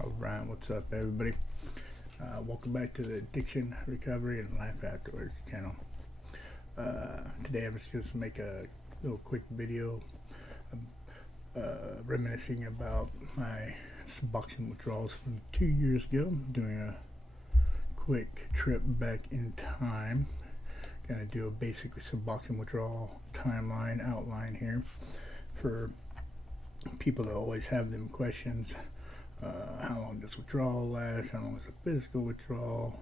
Alright, what's up everybody? Welcome back to the Addiction Recovery and Life Afterwards channel. Today I was just make a little quick video reminiscing about my Suboxone withdrawals from 2 years ago. I'm doing a quick trip back in time. Gonna do a basic Suboxone withdrawal timeline outline here for people that always have them questions. How long does withdrawal last? How long is a physical withdrawal?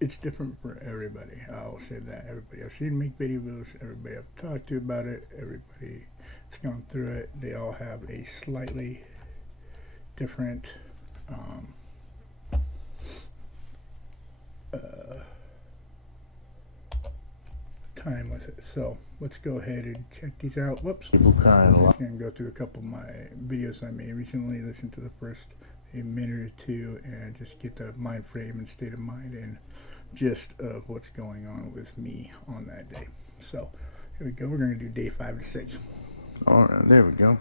It's different for everybody. I will say that. Everybody I've seen make videos, everybody I've talked to about it, everybody that's gone through it, they all have a slightly different time with it. So let's go ahead and check these out. Whoops. People crying a lot. I'm going to go through a couple of my videos I made recently. Listen to the first a minute or two and just get the mind frame and state of mind and gist of what's going on with me on that day. So here we go. We're going to do day 5 and 6. Alright, there we go.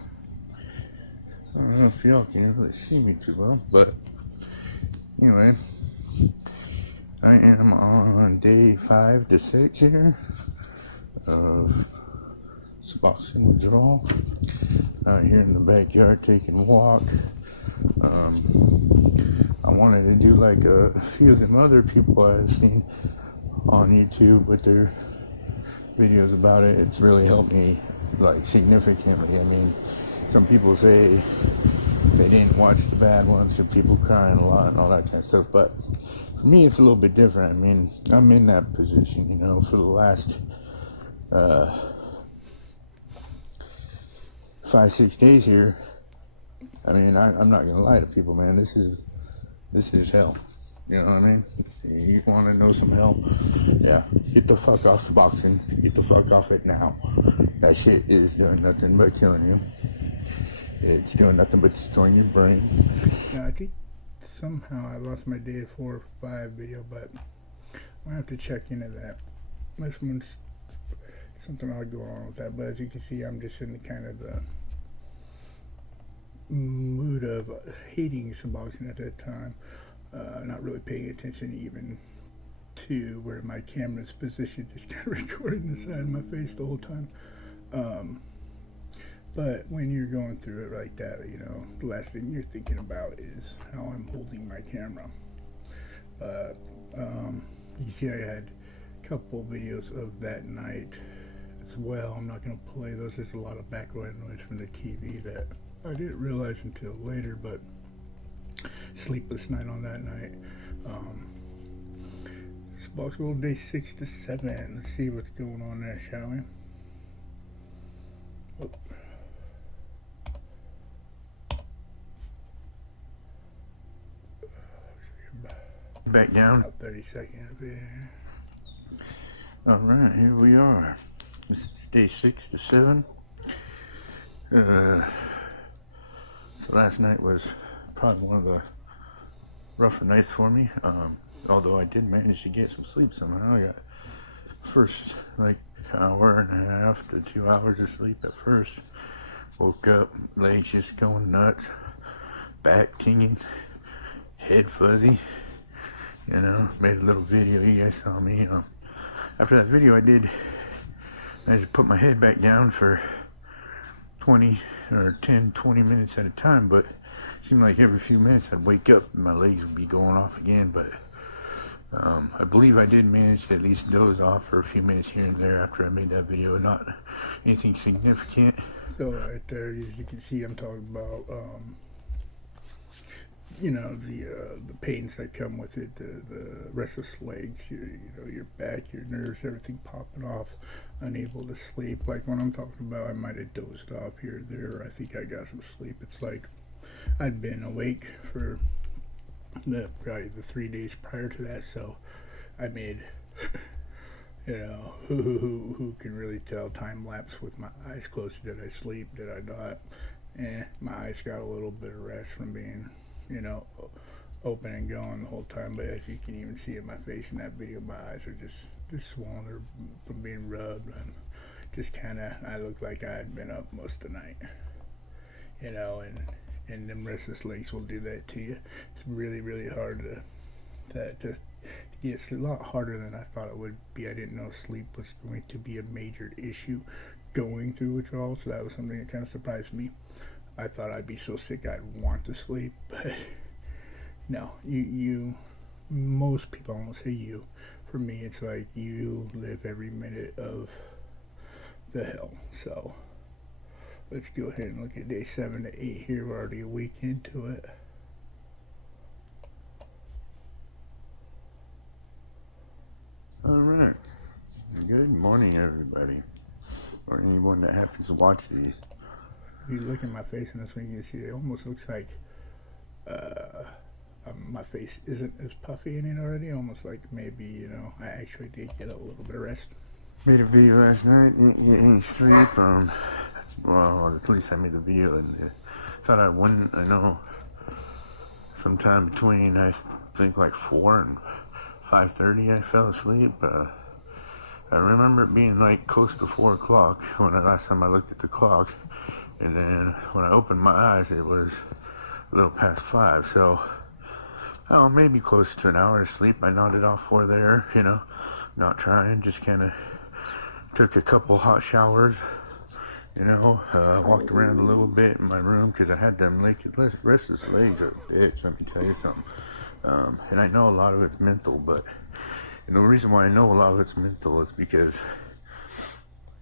I don't know if y'all can really see me too well, but anyway, I am on day 5 to 6 here of Suboxone withdrawal. Out here in the backyard taking a walk. I wanted to do like a few of them other people I've seen on YouTube with their videos about it. It's really helped me like significantly. I mean, some people say they didn't watch the bad ones and people crying a lot and all that kind of stuff, but for me it's a little bit different. I mean, I'm in that position, for the last 5-6 days here. I mean, I'm not gonna lie to people, man. This is hell. You know what I mean? You want to know some hell? Yeah, get the fuck off Suboxone. Get the fuck off it now. That shit is doing nothing but killing you. It's doing nothing but destroying your brain. I think somehow I lost my day 4 or 5 video, but I'll have to check into that. This one's something odd going on with that, but as you can see, I'm just in the kind of the mood of hating Suboxone at that time, not really paying attention even to where my camera's positioned, just kind of recording the side of my face the whole time. But when you're going through it like that, the last thing you're thinking about is how I'm holding my camera. You see I had a couple videos of that night as well. I'm not going to play those. There's a lot of background noise from the TV that I didn't realize until later, but sleepless night on that night. Suboxone day 6 to 7. Let's see what's going on there, shall we? Oh. Back down. 30 seconds there. Alright, here we are. This is day 6 to 7. So last night was probably one of the rougher nights for me. Although I did manage to get some sleep somehow. I got first like hour and a half to 2 hours of sleep at first. Woke up, legs just going nuts, back tingling, head fuzzy. Made a little video. You guys saw me. After that video, I just put my head back down for 20 minutes at a time, but it seemed like every few minutes I'd wake up and my legs would be going off again. But I believe I did manage to at least doze off for a few minutes here and there after I made that video. Not anything significant. So right there, as you can see, I'm talking about the pains that come with it, the restless legs, your back, your nerves, everything popping off, unable to sleep. Like when I'm talking about I might have dozed off here or there, I think I got some sleep. It's like I'd been awake for probably the 3 days prior to that, so I made who can really tell time lapse with my eyes closed? Did I sleep? Did I not? My eyes got a little bit of rest from being open and going the whole time, but as you can even see in my face in that video, my eyes are just swollen from being rubbed, and just I looked like I had been up most of the night. you know, and them restless legs will do that to you. It's really, really hard to get. It's a lot harder than I thought it would be. I didn't know sleep was going to be a major issue going through withdrawal, so that was something that kind of surprised me. I thought I'd be so sick I'd want to sleep, but no, most people, I won't say you. For me, it's like you live every minute of the hell. So let's go ahead and look at day 7 to 8 here. We're already a week into it. All right. Good morning, everybody, or anyone that happens to watch these. If you look at my face in this one, you can see it almost looks like my face isn't as puffy in it already. Almost like maybe, you know, I actually did get a little bit of rest. Made a video last night, didn't get any sleep. Well, at least I made a video and thought I wouldn't. I know sometime between, I think, like 4 and 5:30 I fell asleep. I remember it being like close to 4 o'clock when last time I looked at the clock, and then when I opened my eyes it was a little past 5, so maybe close to an hour of sleep I nodded off for there, you know, not trying, just kind of took a couple hot showers, you know, walked around a little bit in my room because I had them restless legs are a bitch, let me tell you something. And I know a lot of it's mental, but the reason why I know a lot of it's mental is because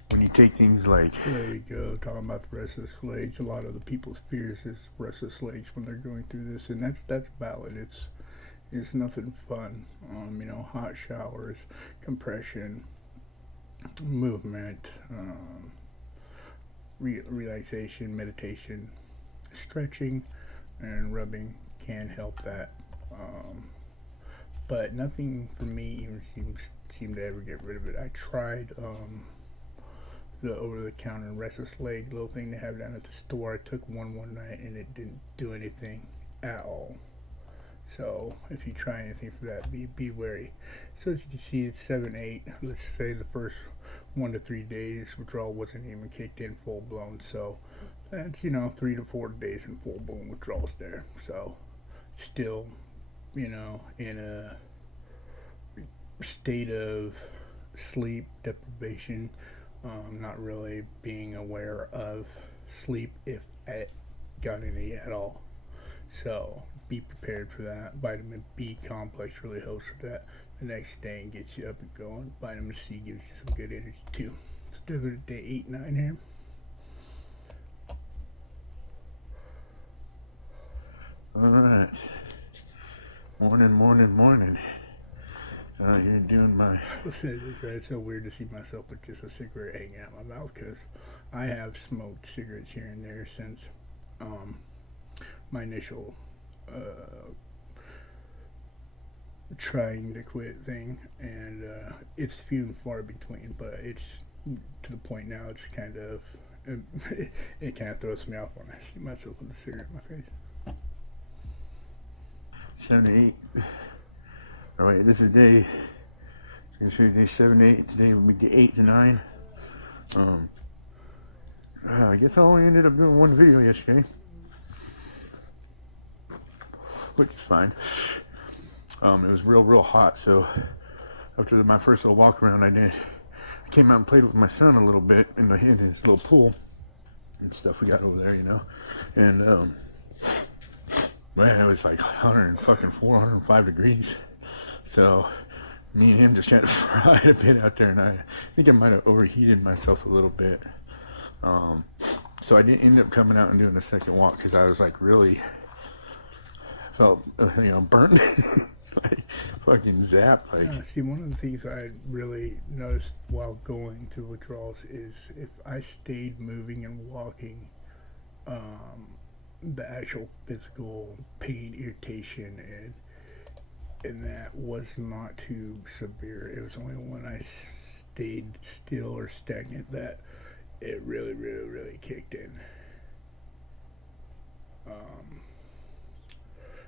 when you take things like... There we go, talking about the restless legs. A lot of the people's fears is restless legs when they're going through this, and that's valid. It's nothing fun. You know, hot showers, compression, movement, relaxation, meditation, stretching, and rubbing can help that. But nothing for me even seemed to ever get rid of it. I tried the over-the-counter restless leg little thing they have down at the store. I took one night and it didn't do anything at all. So if you try anything for that, be wary. So as you can see, it's 7-8. Let's say the first 1 to 3 days withdrawal wasn't even kicked in full blown. So that's, you know, 3 to 4 days in full blown withdrawals there. So still, you know, in a state of sleep deprivation, not really being aware of sleep if I got any at all. So be prepared for that. Vitamin B complex really helps with that. The next day and gets you up and going. Vitamin C gives you some good energy too. Let's do it at day 8-9 here. All right. Morning. You're doing my... It's so weird to see myself with just a cigarette hanging out my mouth because I have smoked cigarettes here and there since my initial trying to quit thing, and it's few and far between, but it's to the point now it's kind of it kind of throws me off when I see myself with a cigarette in my face. 7 to 8. All right, this is day 7 to 8. Today will be day 8 to 9. I guess I only ended up doing one video yesterday, which is fine. It was real hot, so after my first little walk around, I came out and played with my son a little bit in his little pool and stuff we got over there, you know, and man, it was like 104, 105 degrees. So me and him just kind of fried a bit out there, and I think I might have overheated myself a little bit. So I didn't end up coming out and doing a second walk because I was like really felt, burnt, like fucking zapped. Like, see, one of the things I really noticed while going through withdrawals is if I stayed moving and walking, the actual physical pain, irritation, and that was not too severe. It was only when I stayed still or stagnant that it really kicked in.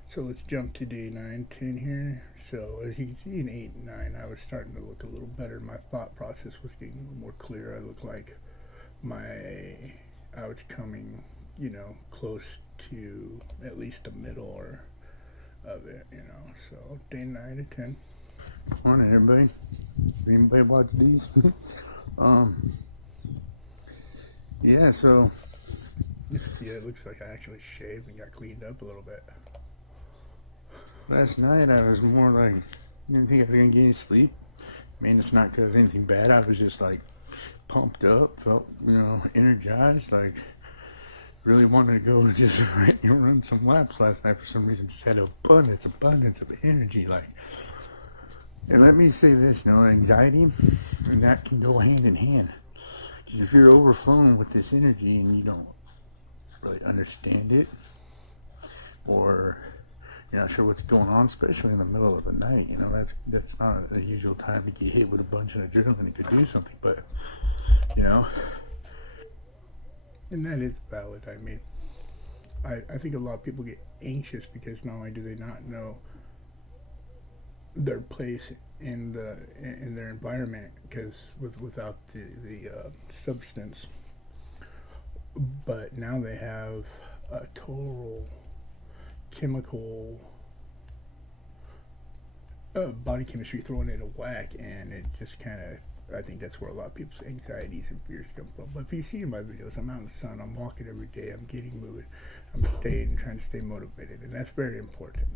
So let's jump to day 9, 10 here. So as you can see in 8 and 9, I was starting to look a little better. My thought process was getting a little more clear. I looked like I was coming close to at least the middle or of it. So day 9 to 10. Morning, everybody. Anybody watch these? um, yeah. So Yeah, it looks like I actually shaved and got cleaned up a little bit. last night I was more like, didn't think I was gonna get any sleep. I mean, it's not because anything bad. I was just like pumped up, felt energized, like really wanted to go just run some laps last night for some reason. Just had abundance of energy, like. And let me say this, anxiety, and that can go hand in hand. Because if you're overflowing with this energy and you don't really understand it, or you're not sure what's going on, especially in the middle of the night, that's not a usual time to get hit with a bunch of adrenaline and could do something. But, And that is valid. I mean, I think a lot of people get anxious because not only do they not know their place in their environment, because without the substance, but now they have a total chemical body chemistry thrown in a whack, and it just kind of, I think that's where a lot of people's anxieties and fears come from. But if you see in my videos, I'm out in the sun, I'm walking every day, I'm getting moving, I'm trying to stay motivated, and that's very important.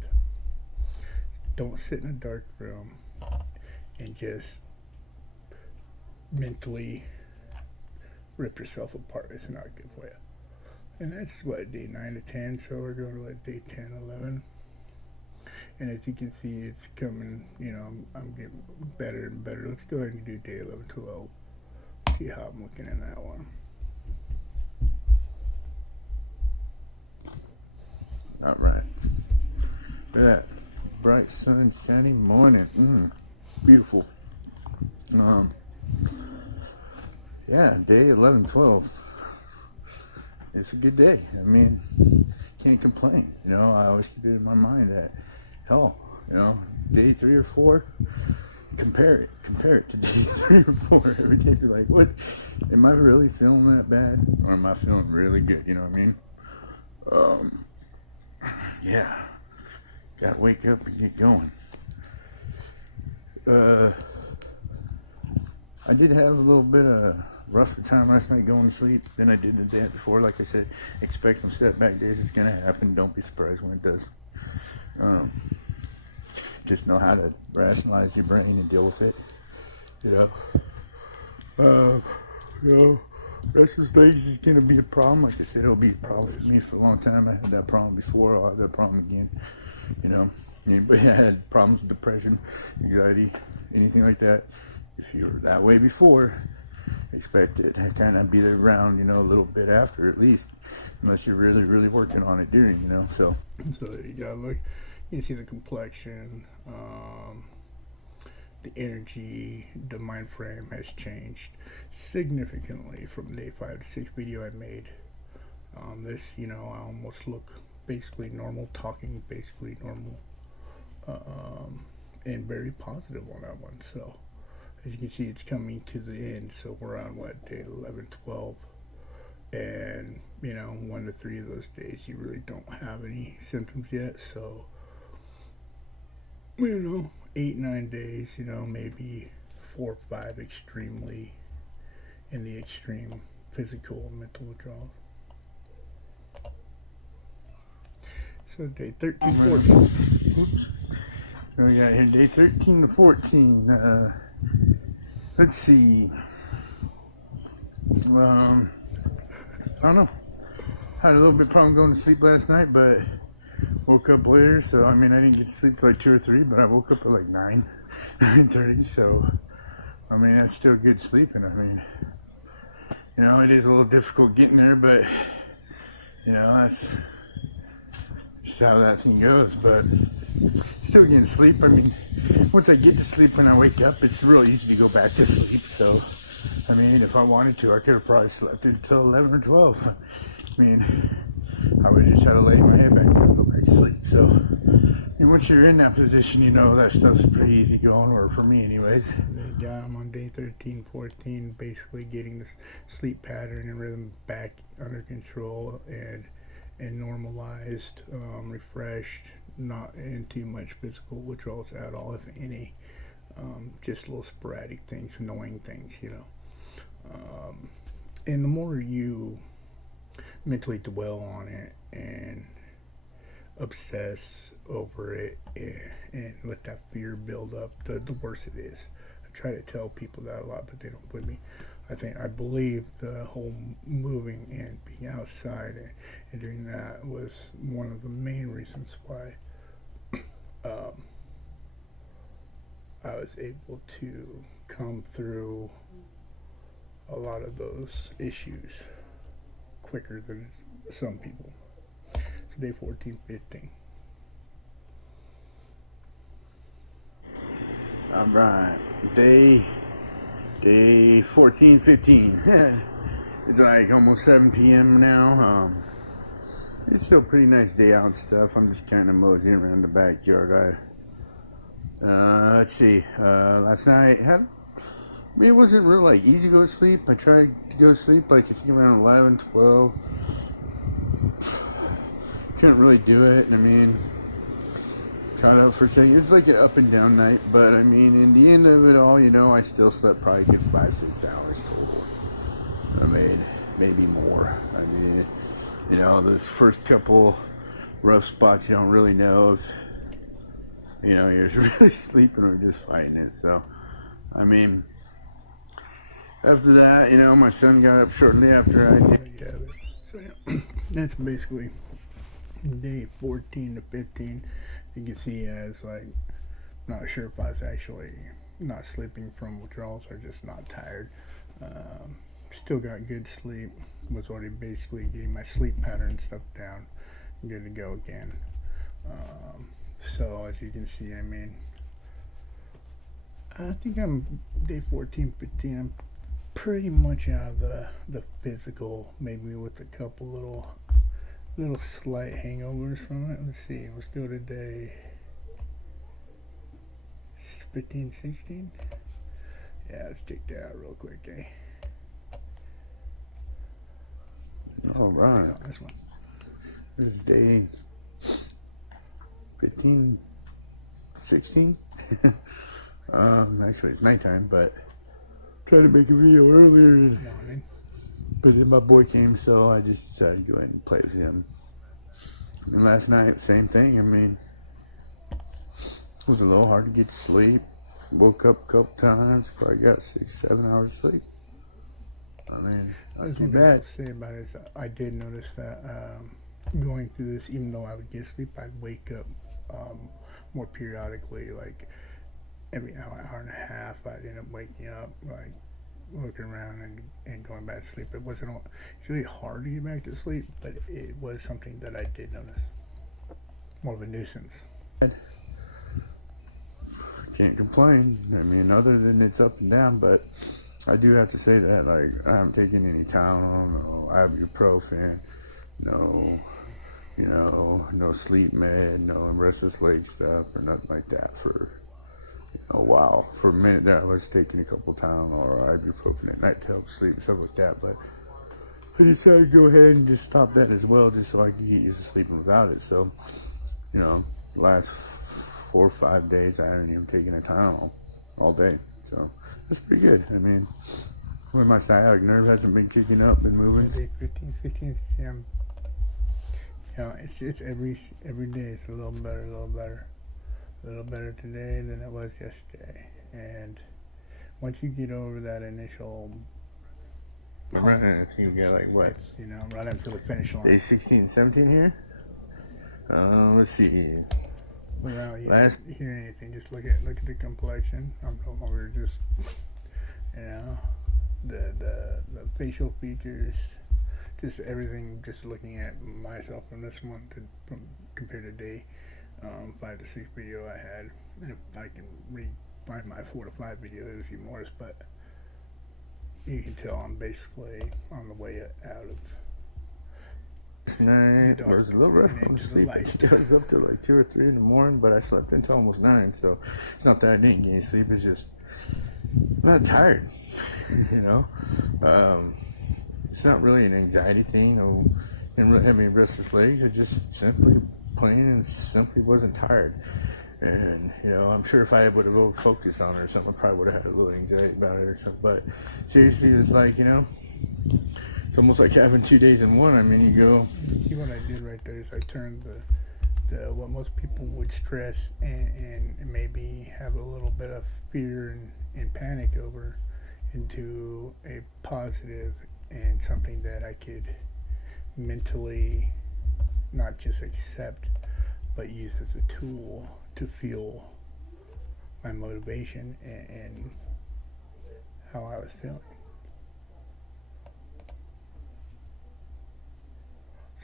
Don't sit in a dark room and just mentally rip yourself apart. It's not good for you. And that's what, day 9 to 10, so we're going to day 10, 11. And as you can see, it's coming, I'm getting better and better. Let's go ahead and do day 11, 12. See how I'm looking in that one. all right. Look at that. Bright, sunny morning. Beautiful. Yeah, day 11, 12. It's a good day. I mean, can't complain. I always keep it in my mind that, hell, day 3 or 4, compare it to day 3 or 4. Every day you're like, what? Am I really feeling that bad? Or am I feeling really good? You know what I mean? Yeah. Gotta wake up and get going. I did have a little bit of rougher time last night going to sleep than I did the day before. Like I said, expect some setback days. It's gonna happen. Don't be surprised when it does. Just know how to rationalize your brain and deal with it. Restless legs is gonna be a problem. Like I said, it'll be a problem for me for a long time. I had that problem before. I'll have that problem again. Anybody that had problems with depression, anxiety, anything like that, if you were that way before, expect it to kind of be around, a little bit after, at least, unless you're really, really working on it during, so. So you gotta look, you see the complexion, the energy, the mind frame has changed significantly from day 5 to 6 video I made. This, I almost look basically normal, talking basically normal, and very positive on that one. So as you can see, it's coming to the end. So we're on day 11, 12, and 1 to 3 of those days you really don't have any symptoms yet. So 8, 9 days, maybe 4 or 5 extremely in the extreme physical and mental withdrawal. So day 13. So we got here day 13 to 14. Let's see. I don't know. Had a little bit of problem going to sleep last night, but woke up later. So I didn't get to sleep till like 2 or 3, but I woke up at like 9:30. So that's still good sleeping. It is a little difficult getting there, but that's just how that thing goes. But still getting sleep. Once I get to sleep, when I wake up, it's real easy to go back to sleep. So if I wanted to, I could have probably slept until 11 or 12. I would just had to lay my head back and go back to sleep. So once you're in that position, that stuff's pretty easy going, or for me anyways. Yeah, I'm on day 2013, 14, basically getting the sleep pattern and rhythm back under control and normalized, refreshed, not in too much physical withdrawals at all, if any. Just little sporadic things, annoying things, you know. And the more you mentally dwell on it and obsess over it and let that fear build up, the worse it is. I try to tell people that a lot, but they don't believe me. I believe the whole moving and being outside and doing that was one of the main reasons why I was able to come through a lot of those issues quicker than some people. So day 14, 15. All right, day 14, 15. It's like almost 7 p.m. now. It's still a pretty nice day out and stuff. I'm just kind of moseying around the backyard. Let's see. Last night it wasn't real like easy to go to sleep. I tried to go to sleep like I think around 11, 12. Couldn't really do it. I mean, caught up for a second. It's like an up and down night, but I mean, in the end of it all, you know, I still slept probably a good 5-6 hours total. I mean, maybe more. I mean, you know, those first couple rough spots, you don't really know if, you know, you're really sleeping or just fighting it. So, I mean, after that, you know, my son got up shortly after I did. So yeah, that's basically day 14 to 15. You can see as like, not sure if I was actually not sleeping from withdrawals or just not tired. Still got good sleep. Was already basically getting my sleep pattern stuff down. Good to go again. So as you can see, I mean, I think I'm day 14, 15. I'm pretty much out of the physical, maybe with a couple little slight hangovers from it. Let's see, let's go to day 15, 16. Yeah, let's check that out real quick, eh? All right. This one. This is day 15, 16. Actually, it's nighttime, but tried to make a video earlier, but then my boy came, so I just decided to go ahead and play with him. And last night, same thing. I mean, it was a little hard to get to sleep. Woke up a couple times, probably got 6-7 hours of sleep. I mean, not too bad. Say about it is I did notice that going through this, even though I would get sleep, I'd wake up more periodically, like every hour and a half. I'd end up waking up, like looking around and going back to sleep. It's really hard to get back to sleep, but it was something that I did notice. More of a nuisance. Can't complain. I mean, other than it's up and down, but I do have to say that, like, I haven't taken any Tylenol, no ibuprofen, no sleep med, no restless leg stuff, or nothing like that for a while. For a minute there, I was taking a couple Tylenol or ibuprofen at night to help sleep and stuff like that, but I decided to go ahead and just stop that as well, just so I could get used to sleeping without it. So, last 4 or 5 days, I haven't even taken a Tylenol all day. So that's pretty good. I mean, when my sciatic nerve hasn't been kicking up and moving. 15, 16, yeah. It's every day. It's a little better, a little better today than it was yesterday. And once you get over that initial, I think we got like what? Right until the finish line. Day 16, 17 here. Let's see. Well, you don't hear anything. Just look at the complexion. I'm no longer just, the facial features, just everything. Just looking at myself from this one compared to day 5 to 6 video I had, and if I can find my 4 to 5 video, it was even worse. But you can tell I'm basically on the way out of. Last night was a little rough going to sleep. I think I was up to like 2 or 3 in the morning, but I slept until almost 9. So it's not that I didn't get any sleep. It's just I'm not tired. You know, it's not really an anxiety thing. I didn't really have any restless legs. I just simply plain and simply wasn't tired. And I'm sure if I would have over focused on it or something, I probably would have had a little anxiety about it or something. But seriously, it was like it's almost like having 2 days in one. I mean, you go. See what I did right there is I turned the what most people would stress and maybe have a little bit of fear and panic over into a positive and something that I could mentally not just accept but use as a tool to fuel my motivation and how I was feeling.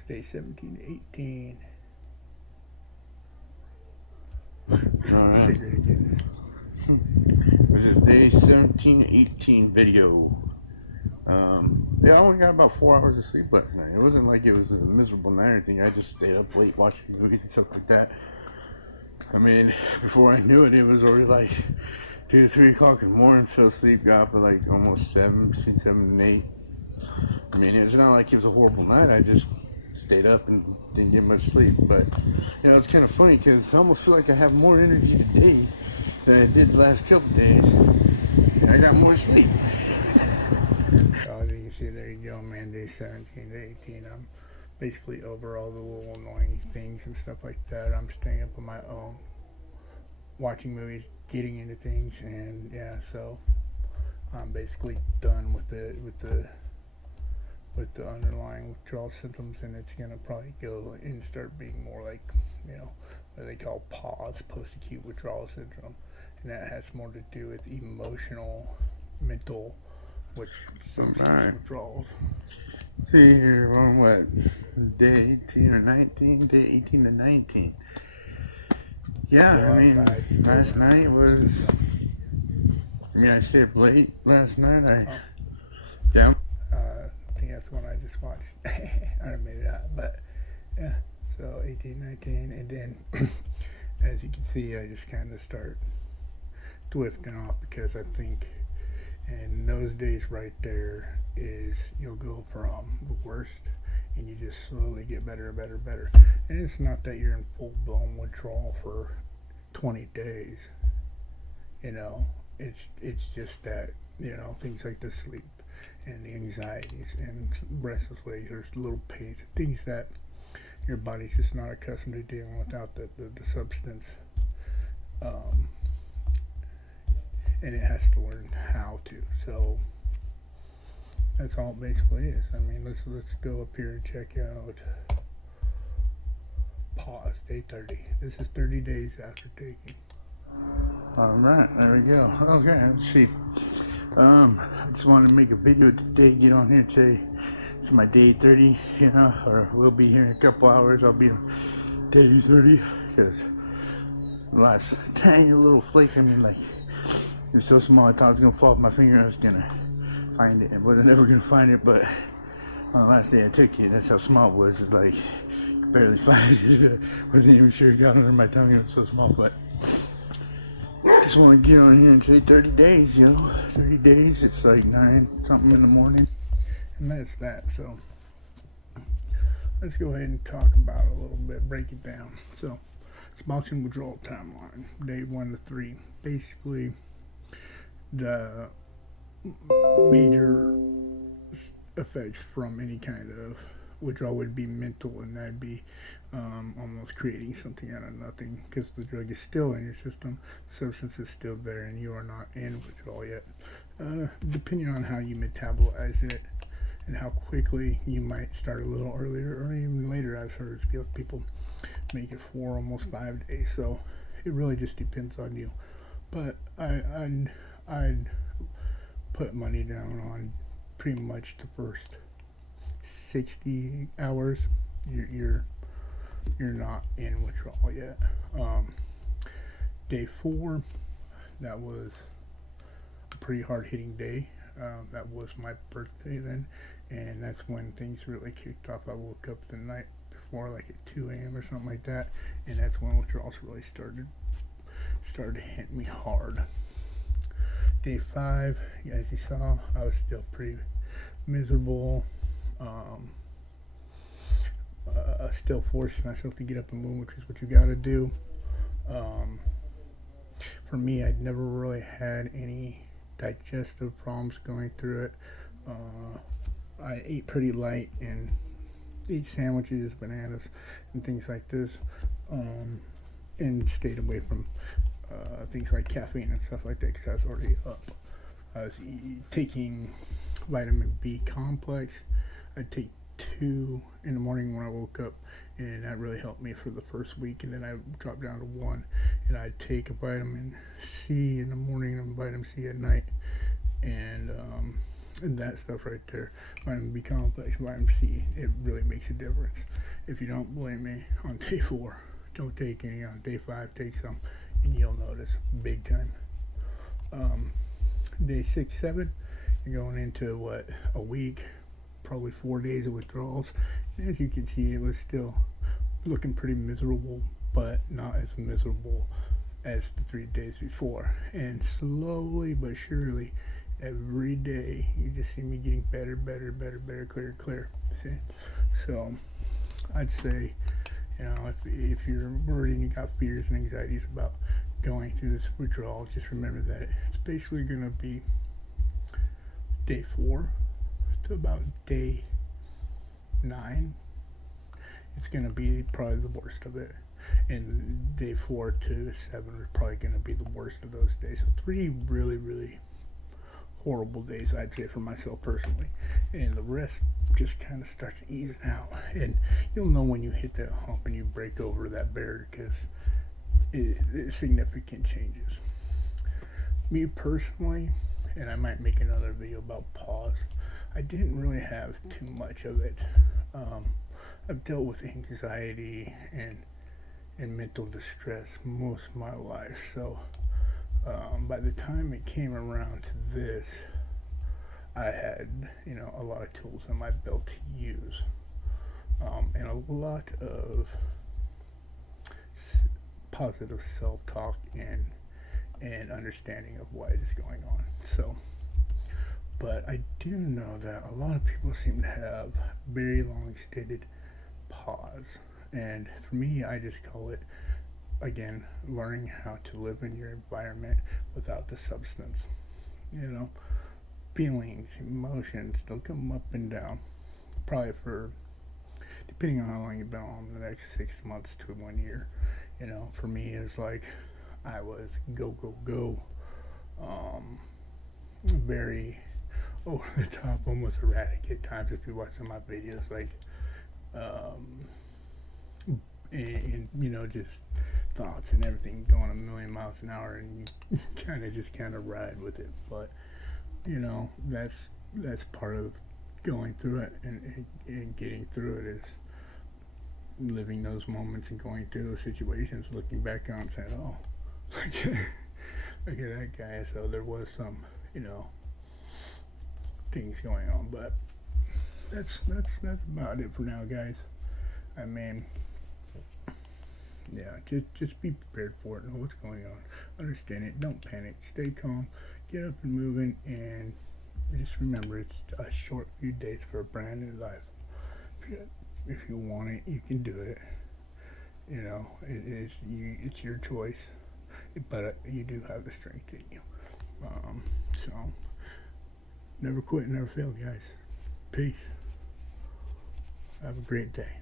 Day 17 to 18. All right. It was a day 17 to 18 video. I only got about 4 hours of sleep last night. It wasn't like it was a miserable night or anything. I just stayed up late watching movies and stuff like that. I mean, before I knew it, it was already like 2 to 3 o'clock in the morning. Fell asleep, got up at like almost 7, between 7 and 8. I mean, it's not like it was a horrible night. I just stayed up and didn't get much sleep. But it's kind of funny because I almost feel like I have more energy today than I did the last couple days, and I got more sleep. As you can see, there you go, man. Day 17 to 18. I'm basically over all the little annoying things and stuff like that. I'm staying up on my own, watching movies, getting into things, and so I'm basically done with the underlying withdrawal symptoms, and it's gonna probably go and start being more like what they call PAWS, post-acute withdrawal syndrome, and that has more to do with emotional, mental withdrawals. See here, we're on what, day 18 or 19? Day 18 to 19. Yeah, I mean, last night was. I stayed up late last night. I think that's one I just watched. Or maybe not, but yeah. So 18, 19, and then as you can see, I just kind of start drifting off because I think in those days right there is you'll go from the worst and you just slowly get better, better, better. And it's not that you're in full-blown withdrawal for 20 days. It's just that, things like the sleep and the anxieties and restless legs, there's little pains, things that your body's just not accustomed to dealing without the substance. And it has to learn how to. So that's all it basically is. I mean, let's go up here and check out PAWS, day 30. This is 30 days after taking. All right, there we go. Okay, let's see. I just wanted to make a video today, get on here today. It's my day 30, or we'll be here in a couple hours. I'll be on day 30 because the last tiny little flake, it was so small I thought it was going to fall off my finger. I was going to find it. I wasn't ever going to find it, but on the last day I took it, that's how small it was. It's like, I could barely find it. I wasn't even sure it got under my tongue. It was so small, but just want to get on here and say 30 days, 30 days. It's like 9 something in the morning. And that's that. So let's go ahead and talk about it a little bit, break it down. So Suboxone withdrawal timeline, day 1 to 3. Basically, the major effects from any kind of withdrawal would be mental, and that'd be almost creating something out of nothing because the drug is still in your system, substance is still there, and you are not in withdrawal yet. Depending on how you metabolize it and how quickly, you might start a little earlier or even later. I've heard people make it 4, almost 5 days, so it really just depends on you. But I'd put money down on pretty much the first 60 hours. You're not in withdrawal yet. Day 4, that was a pretty hard-hitting day. That was my birthday then, and that's when things really kicked off. I woke up the night before, like at 2 a.m. or something like that, and that's when withdrawals really started to hit me hard. day 5, as you saw, I was still pretty miserable. Still forced myself to get up and move, which is what you got to do. Um, for me, I'd never really had any digestive problems going through it. I ate pretty light and ate sandwiches, bananas, and things like this, and stayed away from things like caffeine and stuff like that because I was already up. I was taking vitamin B complex. I'd take 2 in the morning when I woke up, and that really helped me for the first week. And then I dropped down to 1, and I'd take a vitamin C in the morning and vitamin C at night, and that stuff right there, vitamin B complex, vitamin C, it really makes a difference. If you don't believe me, on day 4, don't take any. On day 5, take some, and you'll notice big time. Day 6, 7, you're going into what, a week, probably 4 days of withdrawals. And as you can see, it was still looking pretty miserable, but not as miserable as the 3 days before. And slowly but surely, every day, you just see me getting better, clear. See? So, I'd say, if you're worried and you got fears and anxieties about going through this withdrawal, just remember that it's basically going to be day 4 to about day 9. It's going to be probably the worst of it. And day 4 to 7 is probably going to be the worst of those days. So 3 really horrible days, I'd say, for myself personally. And the rest just kind of starts easing out. And you'll know when you hit that hump and you break over that barrier because it's significant changes. Me personally, and I might make another video about pause, I didn't really have too much of it. I've dealt with anxiety and mental distress most of my life, so by the time it came around to this, I had a lot of tools in my belt to use, and a lot of positive self-talk and understanding of what is going on. So, but I do know that a lot of people seem to have very long stated pause, and for me, I just call it, again, learning how to live in your environment without the substance. Feelings, emotions, they'll come up and down, probably for, depending on how long you've been on, the next 6 months to 1 year. For me, it's like I was go, very over the top, almost erratic at times. If you watch some of my videos, like, and just thoughts and everything going a million miles an hour, and you kind of ride with it. But that's part of going through it and getting through it, is living those moments and going through those situations, looking back on and saying, oh, look at that guy. So there was some things going on, but that's about it for now, guys. I mean, yeah, just be prepared for it, know what's going on, understand it, don't panic, stay calm, get up and moving, and just remember, it's a short few days for a brand new life. If you want it, you can do it. It's your choice, but you do have the strength in you. So never quit, never fail, guys. Peace. Have a great day.